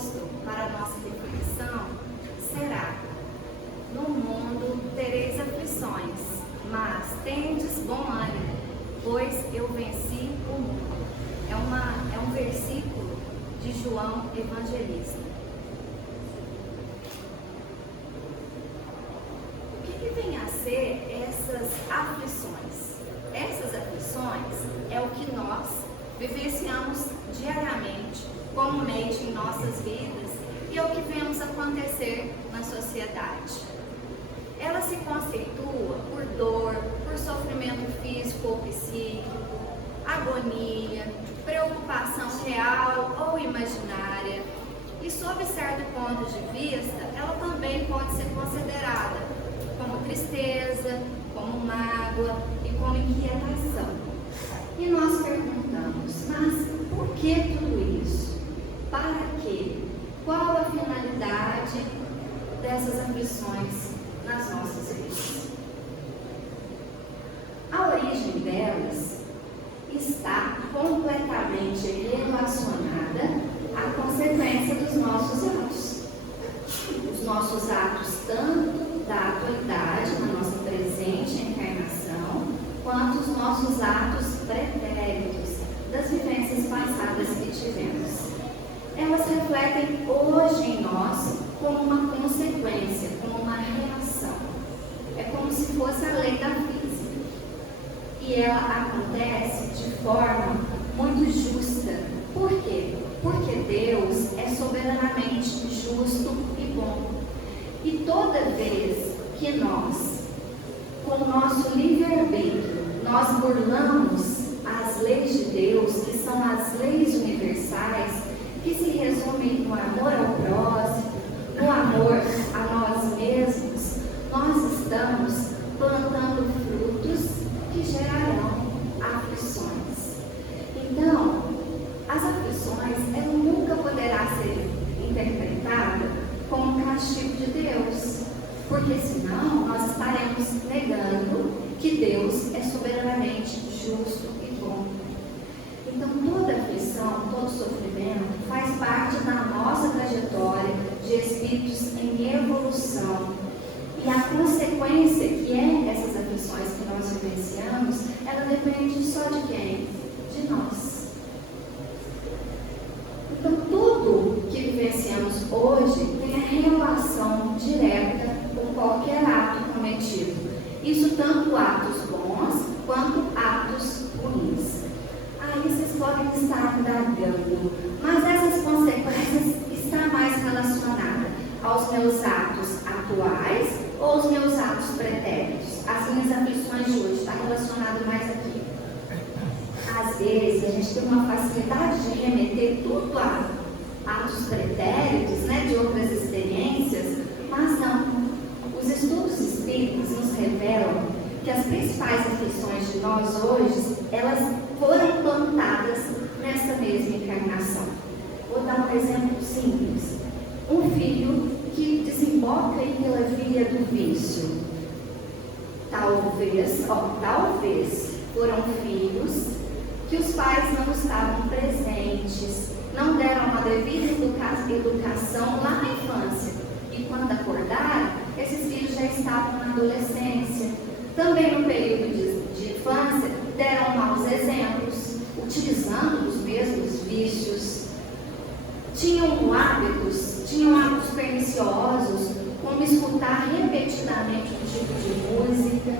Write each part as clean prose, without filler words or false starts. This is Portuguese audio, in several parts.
proposto para a nossa reflexão será: no mundo tereis aflições, mas tendes bom ânimo, pois eu venci o mundo. É um versículo de João Evangelista. O que vem a ser essas aflições? Essas aflições é o que nós vivenciamos diariamente, comumente em nossas vidas, e é o que vemos acontecer na sociedade. Ela se conceitua por dor, por sofrimento físico ou psíquico, agonia, preocupação real ou imaginária, e sob certo ponto de vista, ela também pode ser considerada como tristeza, como mágoa e como inquietação. E nós perguntamos, mas por que tudo isso? Para quê? Qual a finalidade dessas aflições nas nossas vidas? A origem delas está completamente relacionada à consequência dos nossos atos. Os nossos atos, tanto da atualidade, na nossa presente encarnação, quanto os nossos atos pretéritos, das vivências passadas que tivemos. Elas refletem hoje em nós como uma consequência, como uma reação. É como se fosse a lei da física. E ela acontece de forma muito justa. Por quê? Porque Deus é soberanamente justo e bom. E toda vez que nós, com o nosso livre-arbítrio, nós burlamos as leis de Deus, que são as leis universais, que se resumem no amor ao próximo, no amor a nós mesmos, nós estamos plantando frutos que gerarão aflições. Então, as aflições, ela nunca poderá ser interpretada como um castigo de Deus, porque senão nós estaremos negando que Deus é soberanamente justo e bom. Então, toda aflição, todo sofrimento faz parte da nossa trajetória de espíritos em evolução. E a consequência que é essas aflições que nós vivenciamos, ela depende só de quem? De nós. Então, tudo que vivenciamos hoje tem a relação direta com qualquer ato cometido. Isso tanto atos bons quanto atos ruins. Aí vocês podem estar indagando, mas essas consequências estão mais relacionadas aos meus atos atuais ou aos meus atos pretéritos? As minhas aflições de hoje estão relacionadas mais aqui. Às vezes a gente tem uma facilidade de remeter tudo a atos pretéritos, de outras experiências, mas não. Os estudos espíritas nos revelam que as principais aflições de nós hoje, elas foram plantadas nessa mesma encarnação. Vou dar um exemplo simples. Um filho que desemboca pela via do vício. Talvez foram filhos que os pais não estavam presentes, não deram uma devida educação lá na infância. E quando acordaram, esses filhos já estavam na adolescência. Também no período de infância, deram maus exemplos, utilizando os mesmos vícios. Tinham hábitos perniciosos, como escutar repetidamente um tipo de música.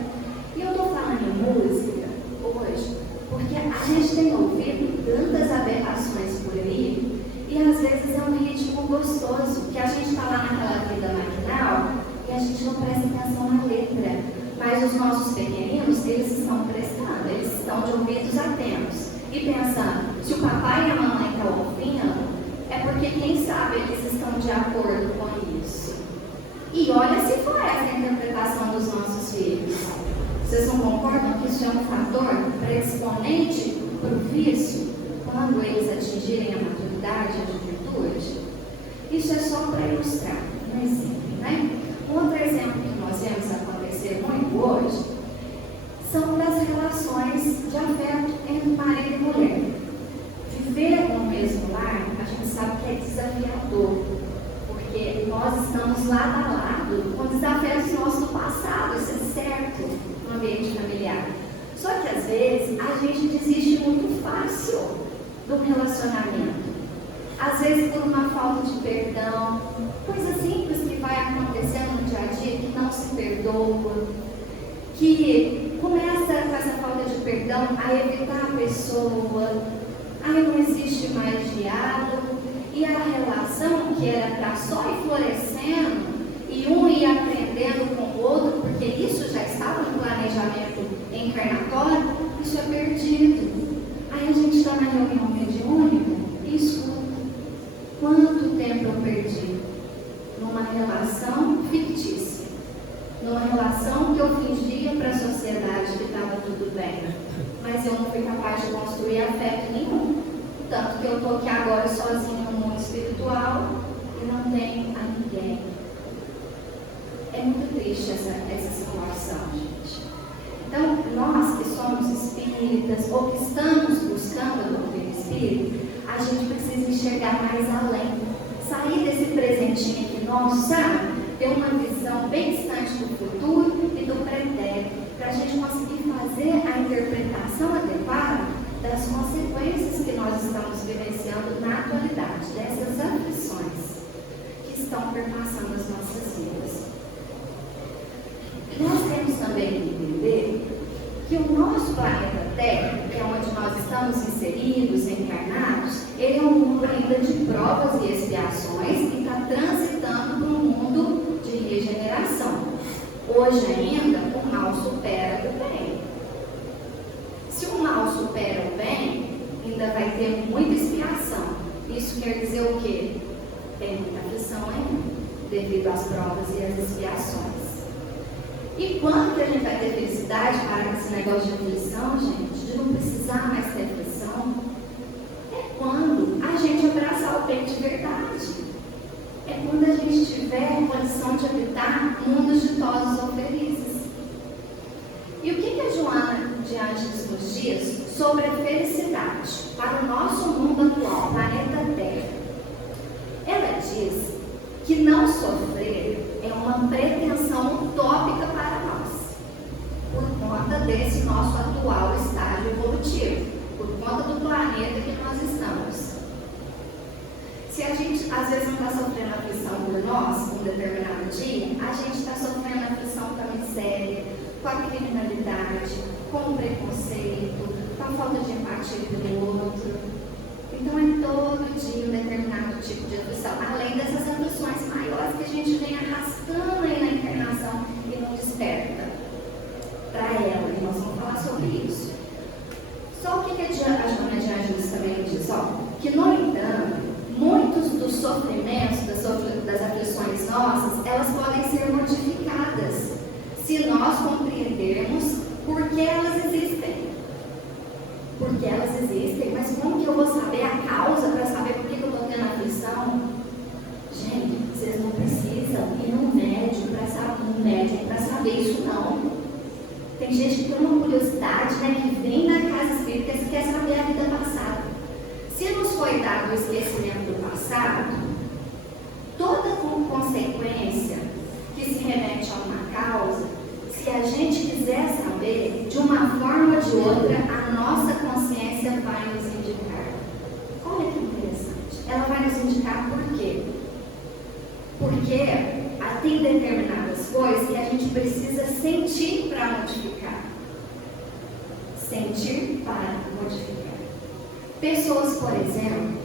E eu estou falando em música hoje, porque a gente tem ouvido tantas aberrações por aí, e às vezes é um ritmo gostoso, que a gente está lá naquela vida maquinal e a gente não presta atenção na letra. Mas os nossos pequeninos, eles estão prestando, eles estão de ouvidos atentos e pensando, se o papai e a mamãe estão ouvindo, é porque quem sabe eles estão de acordo com isso. E olha se for essa a interpretação dos nossos filhos. Vocês não concordam que isso é um fator predisponente para o vício quando eles atingirem a maturidade e a juventude? Isso é só para ilustrar um exemplo, Outro exemplo que nós vemos acontecer muito hoje são das relações de afeto entre marido e mulher. Viver no mesmo lar, a gente sabe que é desafiador. do relacionamento. Às vezes por uma falta de perdão, coisa simples que vai acontecendo no dia a dia, que não se perdoa, que começa com essa falta de perdão a evitar a pessoa, aí não existe mais diálogo, e a relação que era para só ir florescendo, e um ia aprendendo com o outro, porque isso já estava no planejamento encarnatório, isso é perdido. Aí a gente está na reunião mediúnica e escuta. Quanto tempo eu perdi numa relação fictícia, numa relação que eu fingia para a sociedade que estava tudo bem, mas eu não fui capaz de construir afeto nenhum. Tanto que eu estou aqui agora sozinha no mundo espiritual e não tenho a ninguém. É muito triste essa situação, gente. Então, nós que somos espíritas ou que estamos buscando a doutrina espírita, a gente precisa enxergar mais além. Sair desse presentinho aqui nosso, sabe? Ter uma visão bem distante do futuro e do pretérito, para a gente conseguir fazer a interpretação adequada das consequências que nós estamos vivenciando na atualidade, dessas aflições que estão perpassando as nossas vidas. Nós temos também que entender que o nosso planeta Terra, que é onde nós estamos inseridos, encarnados, ele é um mundo ainda de provas e expiações e está transitando para um mundo de regeneração. Hoje ainda, o mal supera o bem. Se o mal supera o bem, ainda vai ter muita expiação. Isso quer dizer o quê? Tem muita aflição ainda, devido às provas e às expiações. E quando que a gente vai ter felicidade para esse negócio de aflição, gente? De não precisar mais ter aflição? É quando a gente abraçar o bem de verdade. É quando a gente tiver condição de habitar mundos ditosos ou felizes. E o que a Joana de Ângeles nos diz sobre a felicidade para o nosso mundo atual, planeta Terra? Ela diz que não sofrer é uma pretensão utópica para nós, por conta desse nosso atual estágio evolutivo, por conta do planeta que nós estamos. Se a gente às vezes não está sofrendo aflição por nós, um determinado dia, a gente está sofrendo aflição com a miséria, com a criminalidade, com o preconceito, com a falta de empatia pelo outro. Então é todo dia um determinado tipo de aflição, além dessas aflições maiores que a gente vem arrastando aí na encarnação e não desperta para ela, e nós vamos falar sobre isso. Só o que a Joana de Ângeles também diz? Que no entanto, muitos dos sofrimentos, das aflições nossas, elas podem ser modificadas se nós compreendermos por que elas existem. Porque elas existem, mas como que eu vou saber a causa para saber por que eu estou tendo aflição? Gente, vocês não precisam ir num médico para saber isso não. Tem gente que tem uma curiosidade, né, que vem na casa espírita e quer saber a vida passada. Se nos foi dado o esquecimento do passado, toda consequência que se remete a uma causa, se a gente quiser saber, de uma forma ou de outra, a nossa consciência vai nos indicar. Olha que interessante. Ela vai nos indicar por quê? Porque tem determinadas coisas que a gente precisa sentir para modificar. Sentir para modificar. Pessoas, por exemplo,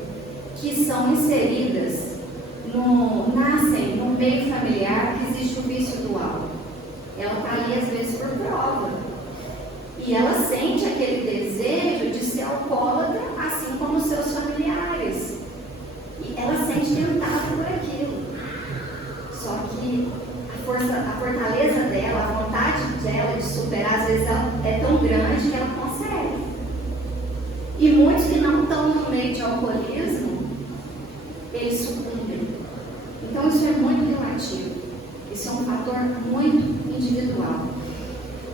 que são inseridas, nascem no meio familiar que existe o vício do álcool. Ela está ali às vezes por prova. E ela sente aquele desejo de ser alcoólatra, assim como os seus familiares. E ela sente tentada por aquilo. Só que a fortaleza dela, a vontade dela de superar, às vezes ela é tão grande que ela consegue. E muitos que não estão no meio de alcoolismo, eles sucumbem. Então isso é muito relativo. Isso é um fator muito individual.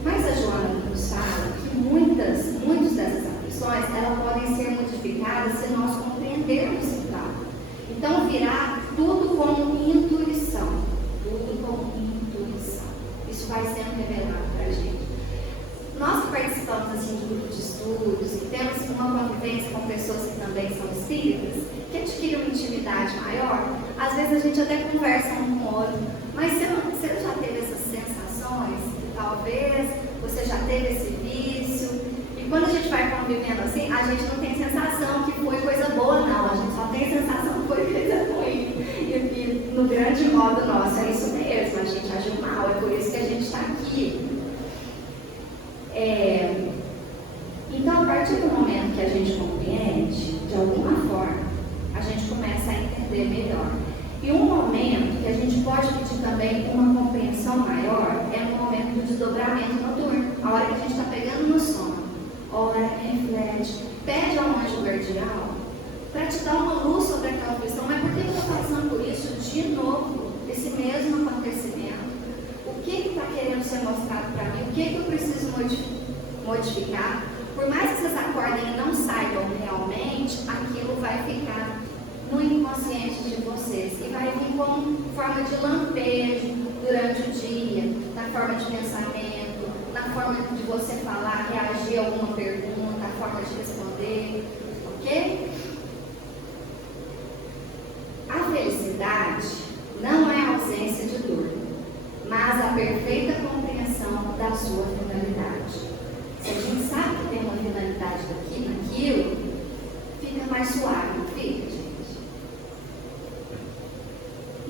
Mas a Joana nos fala que muitas dessas aflições, elas podem ser modificadas se nós compreendermos o tal. Então virá tudo como intuição. Tudo como intuição. Isso vai sendo revelado para a gente. Nós que participamos assim, de grupos de estudos, que temos uma convivência com pessoas pessoas que também são espíritas, que adquirem uma intimidade maior, às vezes a gente até conversa um com o outro, mas você já teve essas sensações? Talvez você já teve esse vício? E quando a gente vai convivendo assim, a gente não tem sensação que foi coisa boa, não. A gente só tem sensação que foi coisa ruim. E no grande modo nosso, é isso mesmo, a gente agiu mal, é por isso que a gente está aqui. Então, a partir do momento que a gente compreende, de alguma forma, a gente começa a entender melhor. E um momento que a gente pode pedir também uma compreensão maior é no momento do desdobramento noturno, a hora que a gente está pegando no sono. Ora, reflete, pede ao anjo guardião para te dar uma luz sobre aquela questão. Mas por que eu estou passando por isso de novo, esse mesmo acontecimento? O que está querendo ser mostrado para mim? O que eu preciso modificar? Por mais que vocês acordem e não saibam realmente, aquilo vai ficar no inconsciente de vocês e vai vir como forma de lampejo durante o dia, na forma de pensamento, na forma de você falar, reagir a alguma pergunta, a forma de responder, ok? A felicidade não é a ausência de dor, mas a perfeita compreensão da sua finalidade. Se a gente sabe que tem uma finalidade naquilo, fica mais suave, não fica, gente?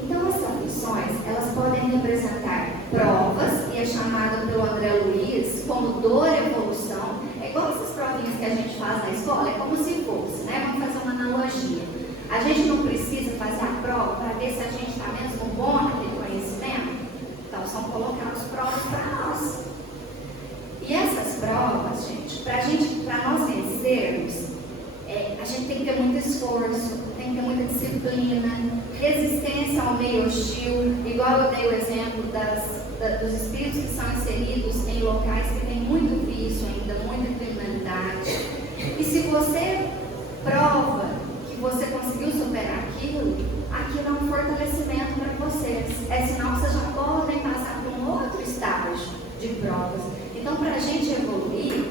Então, as aflições, elas podem representar provas, e é chamada pelo André Luiz como dor e evolução. É igual essas provinhas que a gente faz na escola, é como se fosse, né? Vamos fazer uma analogia. A gente não precisa fazer a prova para ver se a gente está mesmo bom naquele conhecimento. Então, são colocadas provas para nós. E essas provas, gente, para nós vencermos, a gente tem que ter muito esforço, tem que ter muita disciplina, resistência ao meio hostil, igual eu dei o exemplo dos espíritos que são inseridos em locais que tem muito vício ainda, muita criminalidade. E se você prova que você conseguiu superar aquilo é um fortalecimento para vocês. É sinal que vocês já podem passar por um outro estágio de provas. Então, para a gente evoluir,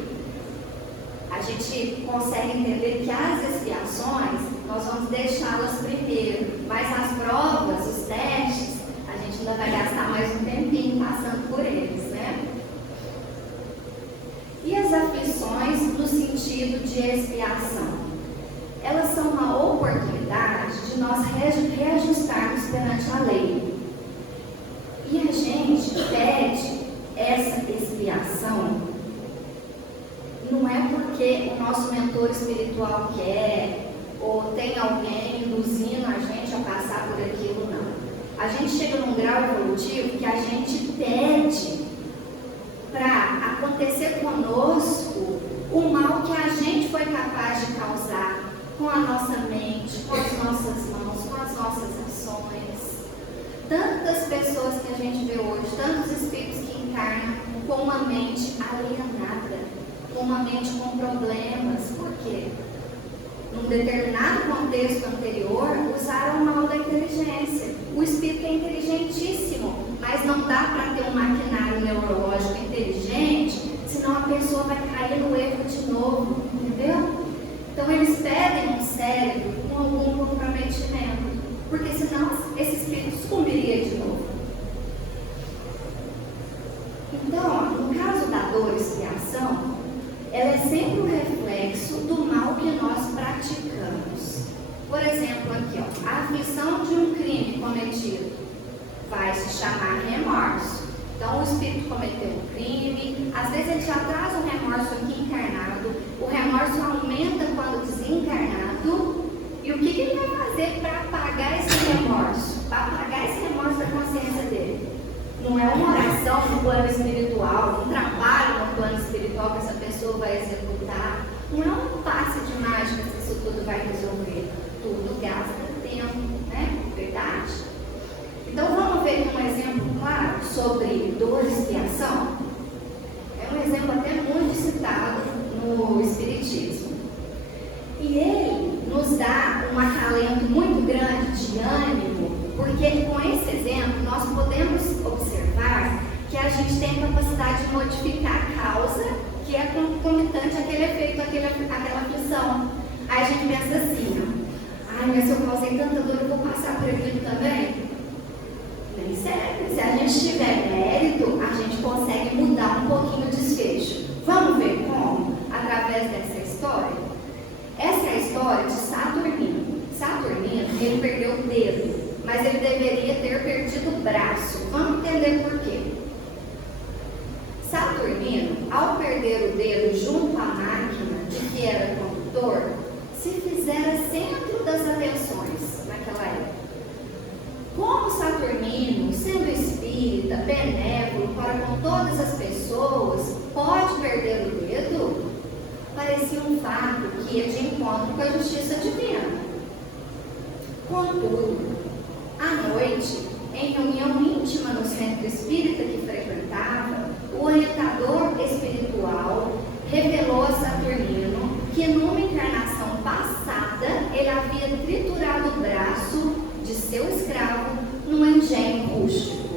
a gente consegue entender que as expiações, nós vamos deixá-las primeiro, mas as provas, os testes, a gente ainda vai gastar mais um tempinho passando por eles, né? E as aflições no sentido de expiação? Elas são uma oportunidade de nós reajustarmos perante a lei. E a gente pede essa expiação, não é porque o nosso mentor espiritual quer, ou tem alguém induzindo a gente a passar por aquilo, não. A gente chega num grau evolutivo que a gente pede para acontecer conosco o mal que a gente foi capaz de causar com a nossa mente, com as nossas mãos, com as nossas ações. Tantas pessoas que a gente vê hoje, tantos espíritos que encarnam com uma mente alienada, com uma mente com problemas. Por quê? Num determinado contexto anterior, usaram mal da inteligência. O espírito é inteligentíssimo, mas não dá para ter um maquinário neurológico inteligente, senão a pessoa vai cair no erro de novo, entendeu? Então eles pedem um cérebro com algum comprometimento, porque senão esse espírito sumiria de novo. Então, no caso da dor e expiação, ela é sempre um reflexo do mal que nós praticamos. Por exemplo, aqui, a aflição de um crime cometido vai se chamar remorso. Então, o espírito cometeu um crime, às vezes ele já traz o remorso aqui encarnado, o remorso aumenta quando desencarnado, e o que ele vai fazer para apagar esse remorso? Para apagar esse remorso da consciência dele? Não é uma oração no plano espiritual, um trabalho no plano espiritual que essa pessoa vai executar, não é um passe de mágica que isso tudo vai resolver. Tudo gasta tempo, né? Verdade? Então vamos ver um exemplo claro sobre dor e expiação. É um exemplo até muito citado no Espiritismo. E ele nos dá um acalento muito grande de ânimo, porque com esse exemplo nós podemos observar que a gente tem a capacidade de modificar a causa que é concomitante àquele efeito, àquela aflição. Aí a gente gente tiver mérito, a gente consegue mudar um pouquinho o desfecho. Vamos ver como? Através dessa história? Essa é a história de Saturnino. Saturnino, ele perdeu o dedo, mas ele deveria ter perdido o braço. Vamos entender por quê. Saturnino, ao perder o dedo junto à máquina de que era condutor, se fizera centro das atenções naquela época. Como Saturnino, sendo espírita, benévolo para com todas as pessoas, pode perder o dedo? Parecia um fato que ia de encontro com a justiça divina. Contudo, à noite, em reunião íntima no centro espírita que frequentava, o orientador espiritual revelou a Saturnino que numa encarnação passada ele havia triturado o braço de seu escravo num engenho rústico.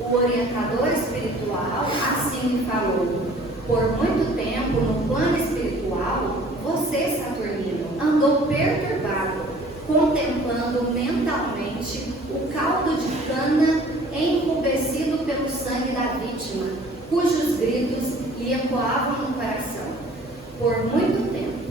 O orientador espiritual assim lhe falou: por muito tempo no plano espiritual, você, Saturnino, andou perturbado, contemplando mentalmente o caldo de cana enrubescido pelo sangue da vítima, cujos gritos lhe ecoavam no coração. Por muito tempo.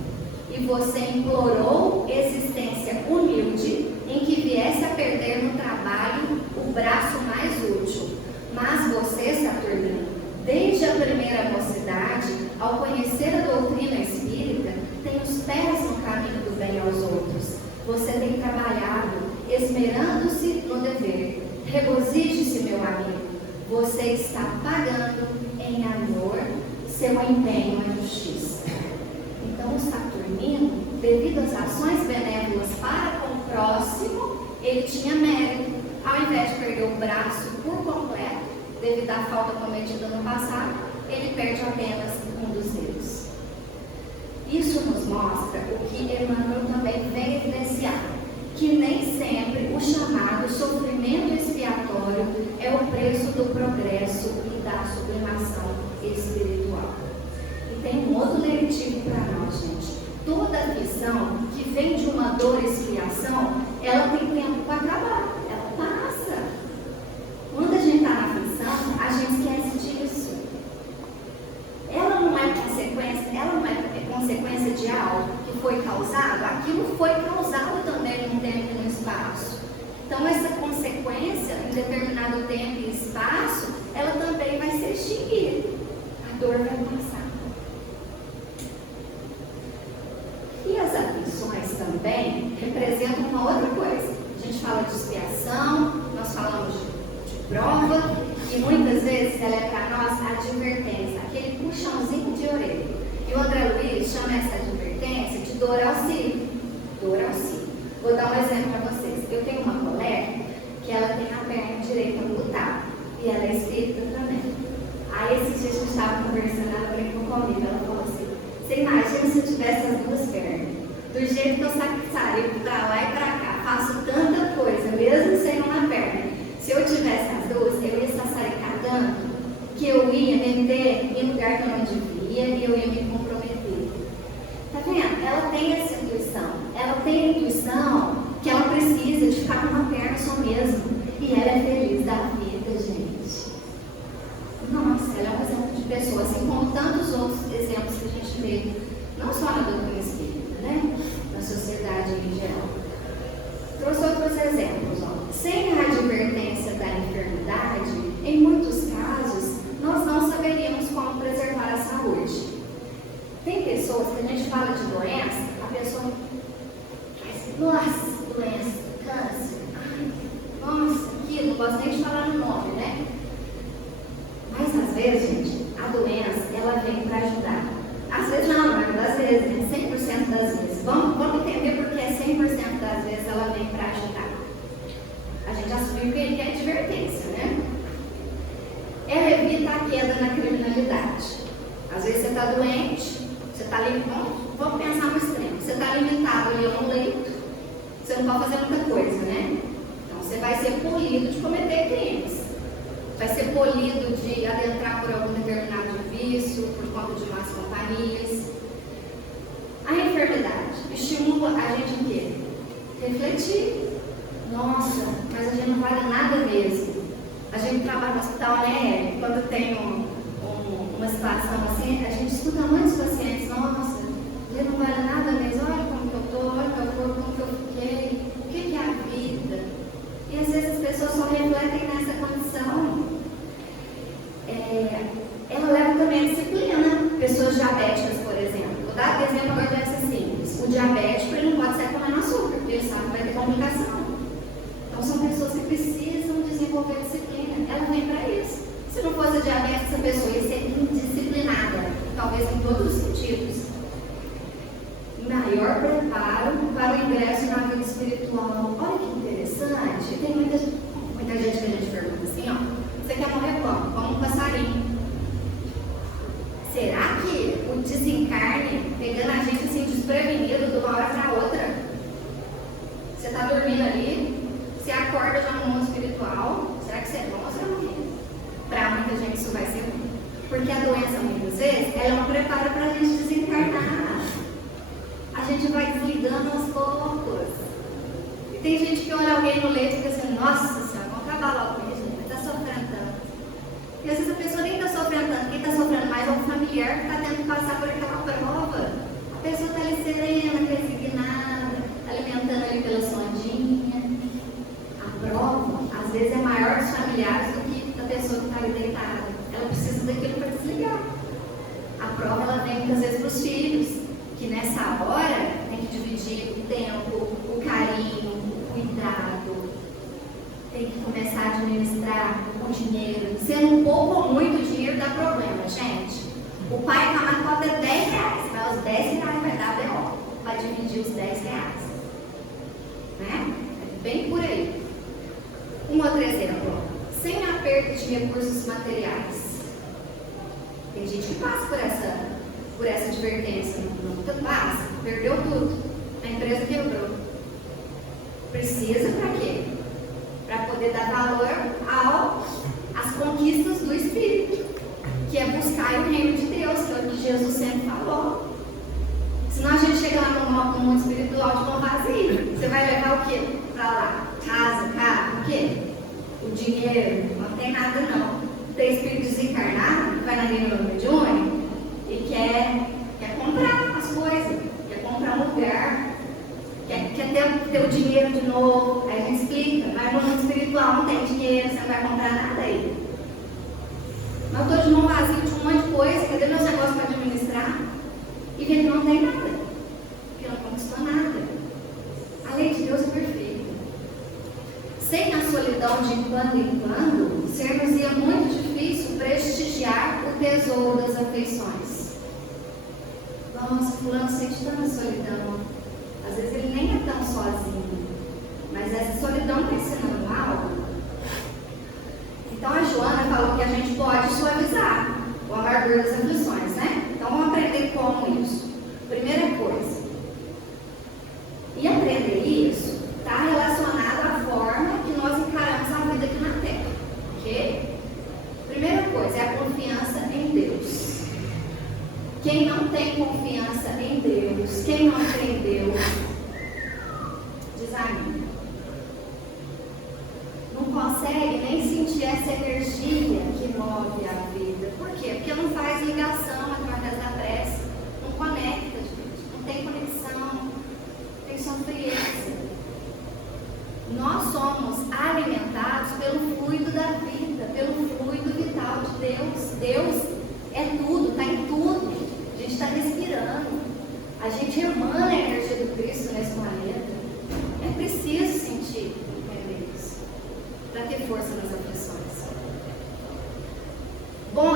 E você implorou existência humilde em que viesse a perder no trabalho o braço mais útil. Mas você, Saturnino, desde a primeira mocidade, ao conhecer a doutrina espírita, tem os pés no caminho do bem aos outros. Você tem trabalhado, esmerando-se no dever. Regozije-se, meu amigo. Você está pagando em amor seu empenho à justiça. Então, o Saturnino, devido às ações benévolas para com o próximo, ele tinha mérito. Ao invés de perder o braço por completo, devido à falta cometida no passado, ele perde apenas um dos dedos. Isso nos mostra o que Emmanuel também vem evidenciar, que nem sempre o chamado sofrimento expiatório é o preço do progresso e da sublimação espiritual. E tem um outro leritivo para nós, gente. Toda aflição que vem de uma dor e expiação, ela tem tempo para acabar, ela passa. Quando a gente está na aflição, a gente esquece disso. Ela não é consequência de algo que foi causado, aquilo foi causado também num tempo e num espaço. Então, essa consequência, em determinado tempo e espaço, ela também vai ser extinguida. A dor vai passar. E as aflições também representam uma outra coisa. A gente fala de expiação, nós falamos de prova, e muitas vezes ela é para nós a advertência, aquele puxãozinho de orelha. E o André Luiz chama essa advertência de dor auxílio. Dor auxílio. Vou dar um exemplo para vocês. Eu tenho uma colega que ela tem a perna direita amputada e ela é espírita também. Aí esses dias a gente estava conversando, ela brincou comigo, ela falou assim: você imagina se eu tivesse as duas pernas? Do jeito que eu saio para lá e para cá, faço tanta coisa, mesmo sem uma perna. Se eu tivesse as duas, eu ia estar saricadando, que eu ia meter em lugar que eu não devia e eu ia me comprometer. Tá vendo? Ela tem essa intuição. Ela tem a intuição que ela precisa de ficar com uma perna só mesmo. E ela é feliz da vida, gente. Nossa, ela é um exemplo de pessoa, assim como tantos outros exemplos que a gente vê, não só na doutrina espírita, né? Na sociedade em geral. Trouxe outros exemplos, ó. Sem a advertência da enfermidade, em muitos casos, nós não saberíamos como preservar a saúde. Tem pessoas que a gente fala de doença, a pessoa faz, nossa, doença, câncer, ai, nossa, aquilo, não gosto nem de falar no nome, né? Mas às vezes, gente, a doença, ela vem para ajudar. Às vezes não, mas às vezes, 100% das vezes. Vamos entender porque 100% das vezes ela vem para ajudar. A gente assumiu que ele quer advertência, né? Ela evita a queda na criminalidade. Às vezes você está doente, você está limitado, vamos pensar no extremo, você está limitado ali a um leito, você não pode fazer muita coisa, né? Então você vai ser polido de cometer crimes, vai ser polido de adentrar por algum determinado vício, por conta de más companhias. A enfermidade estimula a gente o quê? Refletir. Nossa, mas a gente não vale nada mesmo. A gente trabalha no hospital, né? Quando tem uma situação assim, a gente escuta muitos pacientes, nossa, ele não vale nada mesmo, olha como que eu estou, olha meu corpo, como que eu fiquei, o que é a vida? E às vezes as pessoas só refletem nessa condição. Ela leva também a disciplina. Pessoas diabéticas, por exemplo. Vou dar exemplo agora deve ser simples. O diabético ele não pode sair comendo açúcar, porque ele sabe que vai ter complicação. Então são pessoas que precisam desenvolver disciplina. Ela vem para isso. Se não fosse diabetes, essa pessoa ia ser indisciplinada, talvez em todos os sentidos. Maior preparo para o ingresso na vida espiritual. Olha que interessante. Tem muita gente que a gente pergunta assim, ó. Você quer morrer como? Como um passarinho. Será que o desencarne, pegando a gente assim desprevenido de uma hora para outra, você está dormindo ali, você acorda já no mundo espiritual, será que você é bom ou você é ruim? Para muita gente isso vai ser ruim. Porque a doença, muitas vezes, ela não prepara para a gente desencarnar. A gente vai desligando aos poucos. E tem gente que olha alguém no leito e fica assim, nossa senhora, vamos acabar logo com isso, está sofrendo tanto. E às vezes a pessoa nem está sofrendo tanto, quem está sofrendo mais é um familiar que está tendo que passar por aquela prova. A pessoa está ali serena, resignada, alimentando ali pela sondinha. A prova, às vezes, é maior dos familiares do que da pessoa que está ali deitada. Ela precisa daquilo para desligar. A prova, ela vem muitas vezes para os filhos, que nessa hora tem que dividir o tempo, o carinho, o cuidado. Tem que começar a administrar o dinheiro. Sendo um pouco ou muito dinheiro dá problema, gente. O pai está na cota de R$10, mas os R$10 vai dar B.O. para dividir os R$10. Né? É bem por aí. Um outro exemplo. Sem a perda de recursos materiais. Tem gente que passa por essa advertência. Não passa, perdeu tudo. A empresa quebrou. Precisa para quê? Para poder dar valor às conquistas do Espírito, que é buscar o reino de Deus, que é o que Jesus sempre falou. Senão a gente chega lá no mundo espiritual de mão vazia. Você vai levar o quê para lá? Casa, carro, o quê? O dinheiro, não tem nada não. Tem espírito desencarnado que vai na linha do mediúnico e quer comprar as coisas, quer comprar um lugar. Quer ter o dinheiro de novo. Aí a gente explica, vai no mundo espiritual, não tem dinheiro, você não vai comprar nada aí. Mas eu estou de mão vazia, de um monte de coisa, cadê meus negócios para administrar? E vê que não tem nada, porque não conquistou nada. A lei de Deus é perfeita. Sem a solidão de quando em quando, ser-nos-ia muito difícil prestigiar o tesouro das afeições. Nossa, fulano sente tanta solidão. Às vezes ele nem é tão sozinho, mas essa solidão está ensinando algo. Então a Joana falou que a gente pode suavizar o amargor das aflições, né? Então vamos aprender como isso. Primeira coisa, e aprender isso está relacionado à forma que nós encaramos a vida aqui na Terra, ok? Primeira coisa é a confiança em Deus. Quem não tem confiança em Deus, quem não crê em Deus, desanima. Não consegue nem sentir essa energia que move a vida. Por quê? Porque não faz ligação através da prece. Não conecta, gente. Não tem conexão. Tem só frieza. Nós somos alimentados pelo fluido da vida, pelo fluido vital de Deus. Deus é tudo, está em tudo. A gente está respirando. A gente emana a energia do Cristo nesse planeta. É preciso sentir, entender isso, para ter força nas aflições. Bom,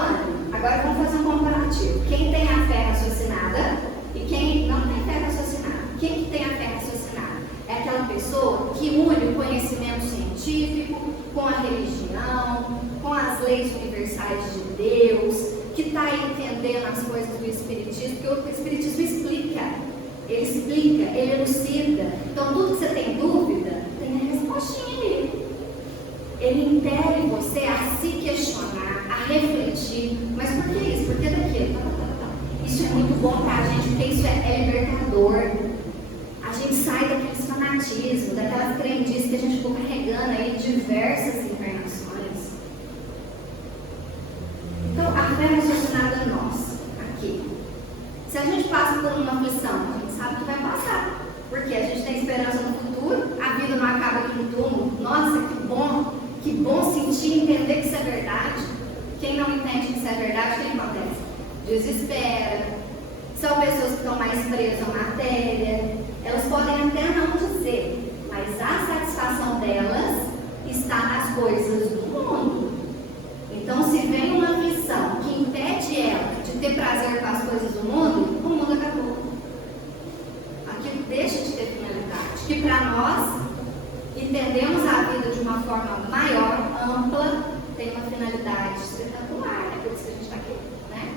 agora vamos fazer um comparativo. Quem tem a fé raciocinada e quem não tem fé raciocinada. Quem que tem a fé raciocinada? É aquela pessoa que une o conhecimento científico com a religião, com as leis universais de Deus, que está entendendo as coisas do Espiritismo, porque o Espiritismo explica, ele elucida. Então, tudo que você tem dúvida, tem a respostinha ali. Ele impele você a se questionar, a refletir. Mas por que isso? Por que daquilo? Isso é muito bom para a gente, porque isso é libertador. A gente sai daqueles fanatismos, daquelas crendices que a gente ficou carregando aí diversas encarnações. a gente passa por uma aflição, a gente sabe que vai passar. Porque a gente tem esperança no futuro, a vida não acaba aqui no túmulo. Nossa, que bom sentir e entender que isso é verdade. Quem não entende que isso é verdade, o que acontece? Desespera. São pessoas que estão mais presas à matéria. Elas podem até não dizer, mas a satisfação delas está nas coisas do mundo. Então, se vem uma aflição que impede ela de ter prazer com as coisas do mundo, o mundo acabou. Aquilo deixa de ter finalidade. Que para nós, entendemos a vida de uma forma maior, ampla, tem uma finalidade espetacular. É por isso que a gente está aqui, né?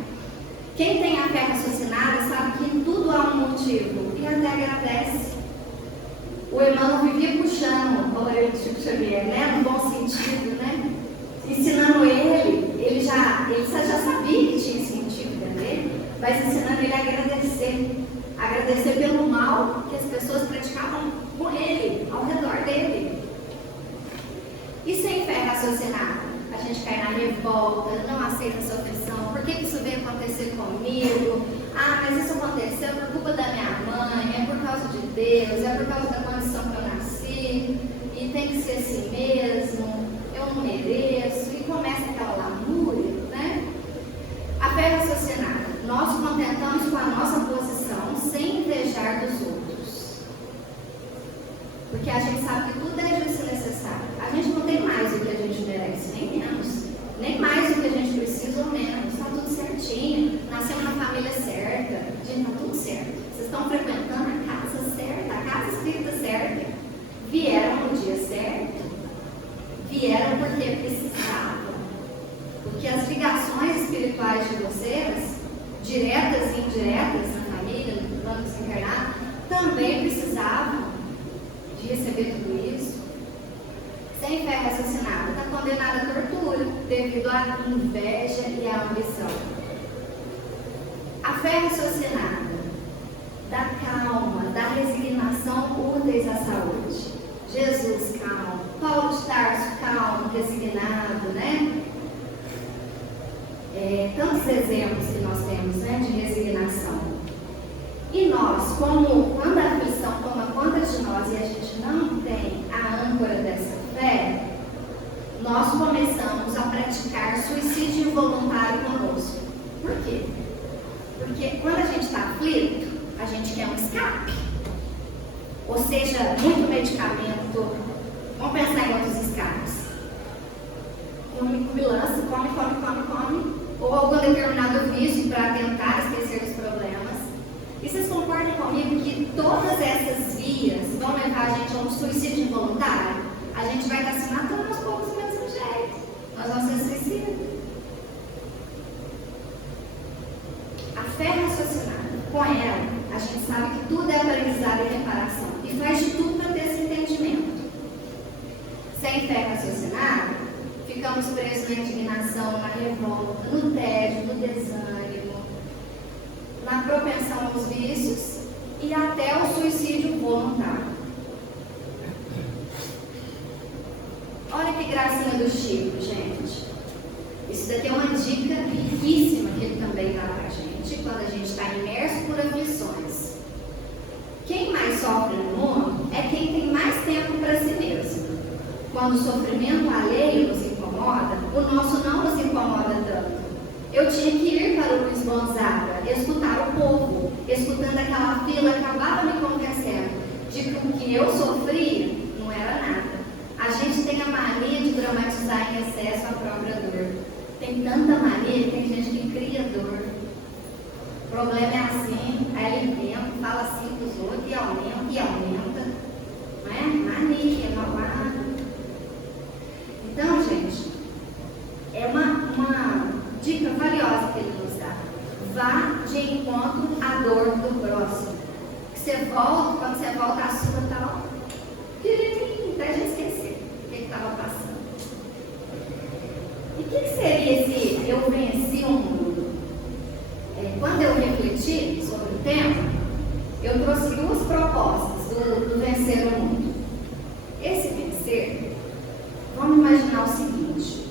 Quem tem a fé raciocinada sabe que em tudo há um motivo e até agradece. O Emmanuel vivia puxando o Chico Xavier, né? No bom sentido, né? Ensinando ele já sabia que tinha esse motivo dentro dele, mas ensinando ele a agradecer pelo mal que as pessoas praticavam com ele, ao redor dele. E sem fé raciocinada, a gente cai na revolta, não aceita essa ofensão. Por que isso veio acontecer comigo? Ah, mas isso aconteceu por culpa da minha mãe, é por causa de Deus, é por causa da condição que eu nasci, e tem que ser assim mesmo, eu não mereço, e começa aquela lamúria, né? A fé raciocinada, nós contentamos com a nossa posição sem invejar dos outros. Porque a gente sabe que tudo é justo e necessário. A gente não tem mais do que a gente merece, nem menos. Nem mais do que a gente precisa ou menos. Está tudo certinho. Nasceu na família certa. Gente, está tudo certo. Vocês estão frequentando a casa certa, a casa espírita certa. Vieram no dia certo. Vieram porque precisavam. Porque as ligações espirituais de vocês, diretas e indiretas na família, no plano desencarnado, também precisavam de receber tudo isso. Sem fé raciocinada, está condenada à tortura devido à inveja e à ambição. A fé raciocinada da calma, da resignação úteis à saúde. Jesus, calmo. Paulo de Tarso, calmo, resignado, né? Tantos exemplos que nós temos, né, de resignação. E nós, quando a aflição toma conta de nós e a gente não tem a âncora dessa fé, nós começamos a praticar suicídio involuntário conosco. Por quê? Porque quando a gente está aflito, a gente quer um escape. Ou seja, muito medicamento. Vamos pensar em outros escapes. Cubilância, come. Ou algum determinado vício para tentar esquecer os problemas. E vocês concordam comigo que todas essas vias vão levar a gente a um suicídio involuntário? A gente vai estar se matando aos poucos do mesmo jeito. Nós vamos ser suicidas. A fé raciocinada, com ela, a gente sabe que tudo é aprendizado e reparação. E faz de tudo para ter esse entendimento. Sem fé raciocinada, ficamos presos na indignação, na revolta, no tédio, no desânimo, na propensão aos vícios e até o suicídio voluntário. Olha que gracinha do Chico, gente. Isso daqui é uma dica riquíssima que ele também dá pra gente quando a gente está imerso por aflições. Quem mais sofre no mundo é quem tem mais tempo para si mesmo. Quando o sofrimento alheio nos incomoda, o nosso não nos incomoda tanto. Eu tinha que ir para o Luiz Gonzaga, escutar o povo, escutando aquela fila, acabava me convencendo de que o que eu sofria não era nada. A gente tem a mania de dramatizar em excesso a própria dor. Tem tanta mania que tem gente que cria dor. O problema é assim, aí ele vem, fala assim para os outros e aumenta. Não é? Mania, malvado. Então, gente, é uma dica valiosa que ele nos dá. Vá de encontro à dor do próximo. Que você volta, quando você volta, a sua está querido, até já esquecer o que estava passando. E o que seria esse eu venci o mundo? Quando eu refleti sobre o tema, eu trouxe duas propostas do vencer o mundo. Esse vencer, vamos imaginar o seguinte: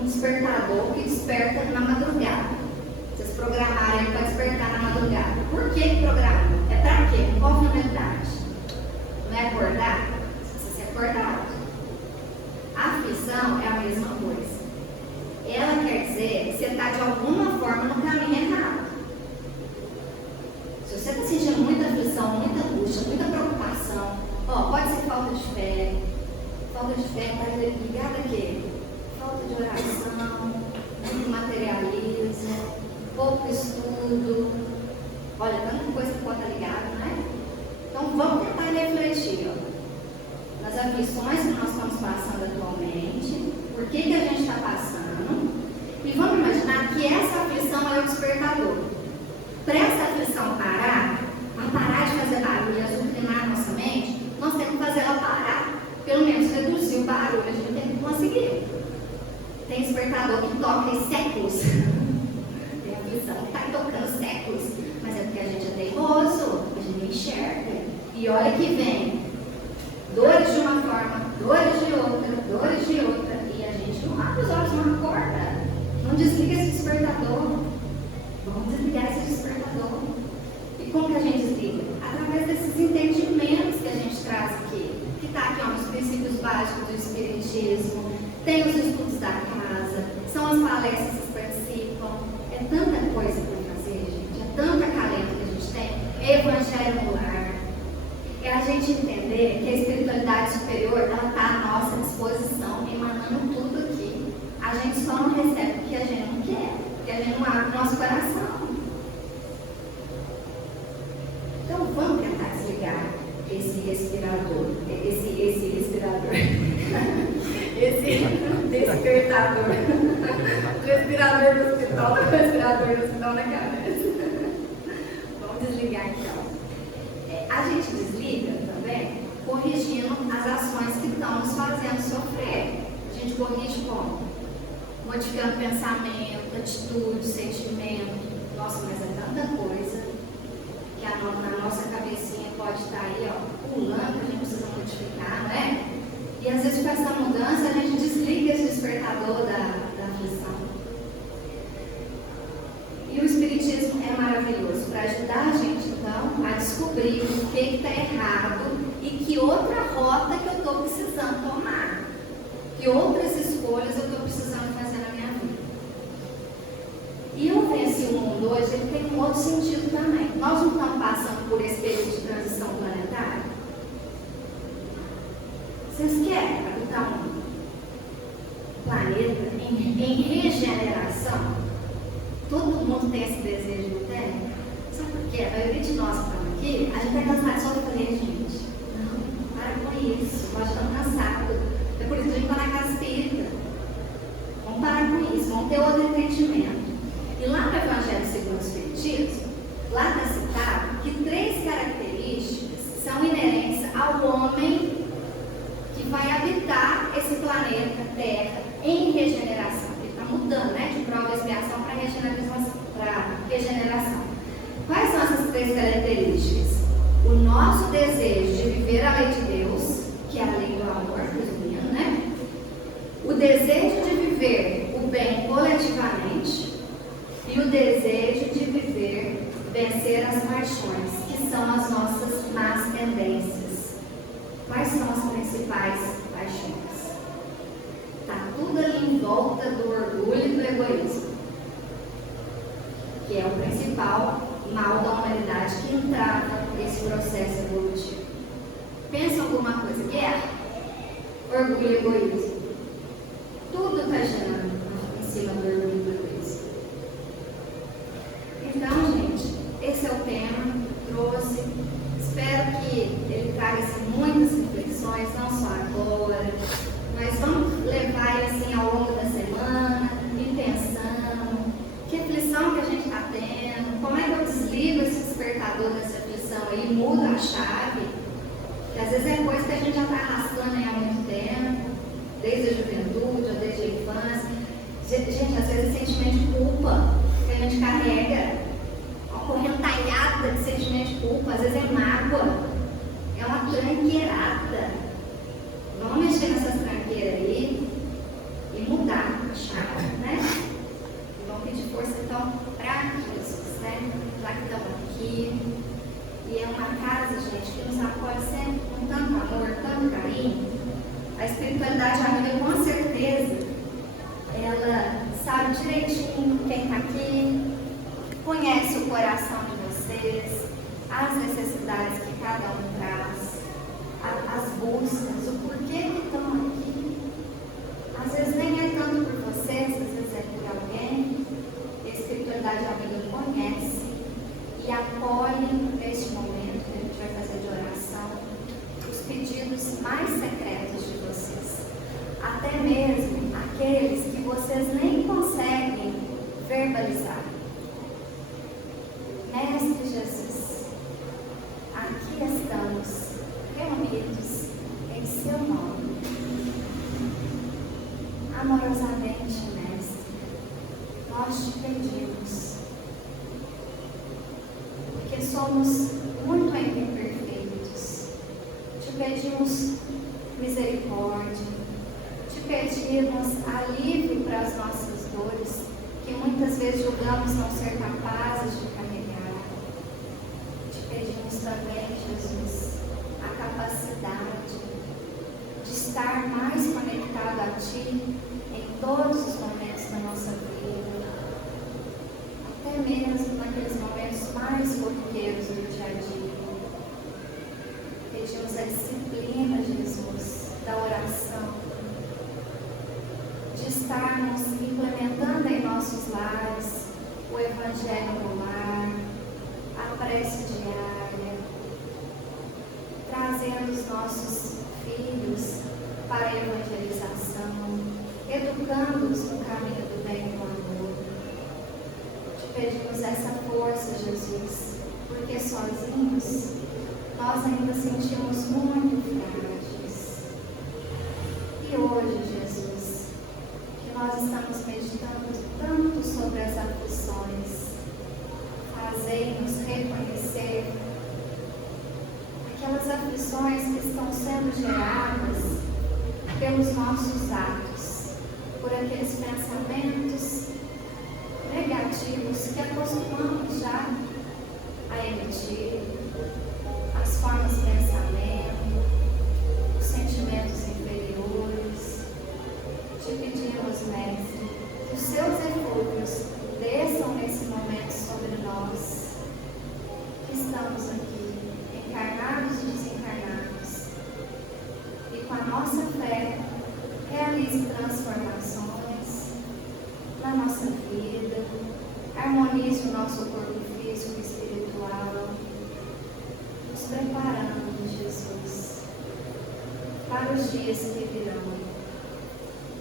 um despertador que desperta na madrugada. Vocês programaram ele para despertar na madrugada. vai acordar? Você precisa ser acordado. A aflição é a mesma coisa. Ela quer dizer que você está de alguma forma no caminho errado. Se você está sentindo muita aflição, muita angústia, muita preocupação, pode ser falta de fé. Falta de fé está ligada a quê? Falta de oração, muito materialismo, pouco estudo. Olha, tanta coisa que pode estar ligada, não é? Então vamos tentar refletir nas aflições que nós estamos passando atualmente, por que a gente está passando, e vamos imaginar que essa aflição é o despertador. Para essa aflição parar de fazer barulho e azucrinar a nossa mente, nós temos que fazer ela parar, pelo menos reduzir o barulho, a gente tem que conseguir. Tem despertador que toca em séculos. Tem aflição que está tocando séculos, mas é porque a gente é teimoso, a gente não enxerga. E olha que vem dores de uma forma, dores de outra, e a gente não abre os olhos, não acorda, não desliga esse despertador. Vamos desligar esse despertador. E como que a gente desliga? Através desses entendimentos que a gente traz aqui, que está aqui nos princípios básicos do Espiritismo, tem os estudos da casa, são as palestras que participam, é tanta coisa para fazer, gente, é tanta carência que a gente tem, é evangelho no lar. É a gente entender que a espiritualidade superior ela está à nossa disposição, emanando tudo aqui. A gente só não recebe o que a gente não quer, porque a gente não abre o nosso coração. Então vamos tentar desligar esse respirador, esse despertador, o respirador do hospital, o respirador do hospital na cabeça. Vamos desligar então. A gente desliga também corrigindo as ações que estão nos fazendo sofrer. A gente corrige como? Modificando pensamento, atitude, sentimento. Nossa, mas é tanta coisa que na nossa cabecinha pode estar aí, pulando, que a gente precisa modificar, não é? E às vezes com essa mudança a gente desliga esse despertador da aflição. E o Espiritismo é maravilhoso para ajudar a gente, então, a descobrir o que está errado e que outra rota que eu estou precisando tomar. Que outras escolhas eu estou precisando fazer na minha vida. E eu venci o mundo hoje, ele tem um outro sentido também. Nós não estamos passando por esse período de transição planetária? Vocês querem habitar um planeta em regeneração? Todo mundo tem esse desejo, não tem? Sabe por quê? A maioria de nós que estamos aqui, a gente está cansado de sofrer, gente. Não, para com isso. Nós estamos cansados. É por isso que a gente está na casa espírita. Vamos parar com isso, vamos ter outro entendimento. E lá no Evangelho segundo o Espiritismo, lá está citado que 3 características são inerentes ao homem que vai habitar esse planeta Terra em regeneração. Ele está mudando, né? De prova e expiação para regeneração. Quais são essas 3 características? O nosso desejo de viver a lei de Deus, que é a lei do amor, resumindo, né? O desejo de viver o bem coletivamente e o desejo de viver, vencer as paixões, que são as nossas más tendências. Quais são as principais paixões? Está tudo ali em volta do orgulho e do egoísmo, que é o principal mal da humanidade que entrava nesse processo evolutivo. Pensa alguma coisa que é orgulho e egoísmo. Tudo está girando em cima do orgulho e do egoísmo. Então, gente, esse é o tema que trouxe. Espero que ele traga muitas reflexões, não só agora, mas vamos levar ele assim ao longo da semana, ir pensando que aflição que a gente está tendo, como é que eu desligo esse despertador dessa aflição aí, mudo a chave, que às vezes é coisa que a gente já está arrastando aí há muito tempo, desde a juventude ou desde a infância. Gente, às vezes é sentimento de culpa que a gente carrega, uma correntalhada de sentimento de culpa, às vezes é mágoa, é uma tranqueirada. Vamos mexer nessas tranqueiras aí e mudar a chave, né? E vamos pedir força então para Jesus, né? Já que estamos aqui. E é uma casa, gente, que nos acolhe sempre com tanto direitinho quem está aqui, conhece o coração de vocês, as necessidades que cada um traz, as buscas, o porquê que estão aqui. Às vezes nem é tanto por vocês, às vezes é por alguém. A espiritualidade amiga conhece e acolhe neste momento que a gente vai fazer de oração os pedidos mais secretos de vocês, até mesmo aqueles que vocês nem conseguem verbalizar. Mestre Jesus, aqui estamos reunidos em seu nome. Amorosamente, Mestre, nós te pedimos, porque somos muito imperfeitos, te pedimos misericórdia, te pedimos alívio para as nossas dores, que muitas vezes julgamos não ser capazes de carregar. Te pedimos também, Jesus, a capacidade de estar mais conectado a Ti em todos os momentos da nossa vida, até mesmo naqueles momentos mais corriqueiros do dia a dia. Pedimos a disciplina, Jesus, da oração, de estarmos implementando em nossos lares o Evangelho no lar, a prece diária, trazendo os nossos filhos para a evangelização, educando-os no caminho do bem e do amor. Te pedimos essa força, Jesus, porque sozinhos nós ainda sentimos muito frágeis. E hoje, Jesus, que nós estamos meditando tanto sobre as aflições, fazei-nos reconhecer aquelas aflições que estão sendo geradas pelos nossos atos, por aqueles pensamentos negativos que acostumamos já a emitir, as formas de pensamento, os sentimentos inferiores. Te pedimos, Mestre, que os seus eflúvios desçam nesse momento sobre nós, que estamos aqui, encarnados e desencarnados, e com a nossa fé realize transformações na nossa vida, harmonize o nosso corpo físico e espiritual, nos preparando, Jesus, para os dias que virão,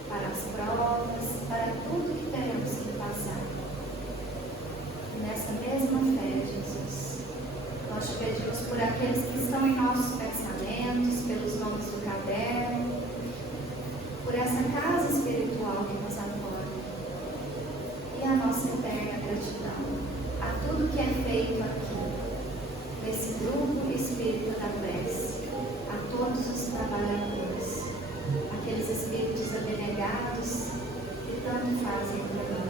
para as provas, para tudo que teremos que passar. E nessa mesma fé, Jesus, nós te pedimos por aqueles que estão em nossos pensamentos, pelos nomes do caderno, por essa casa espiritual que nos apoia, e a nossa eterna gratidão a tudo que é feito aqui, nesse grupo espírita da prece, a todos os trabalhadores, aqueles espíritos abnegados que tanto fazem para nós.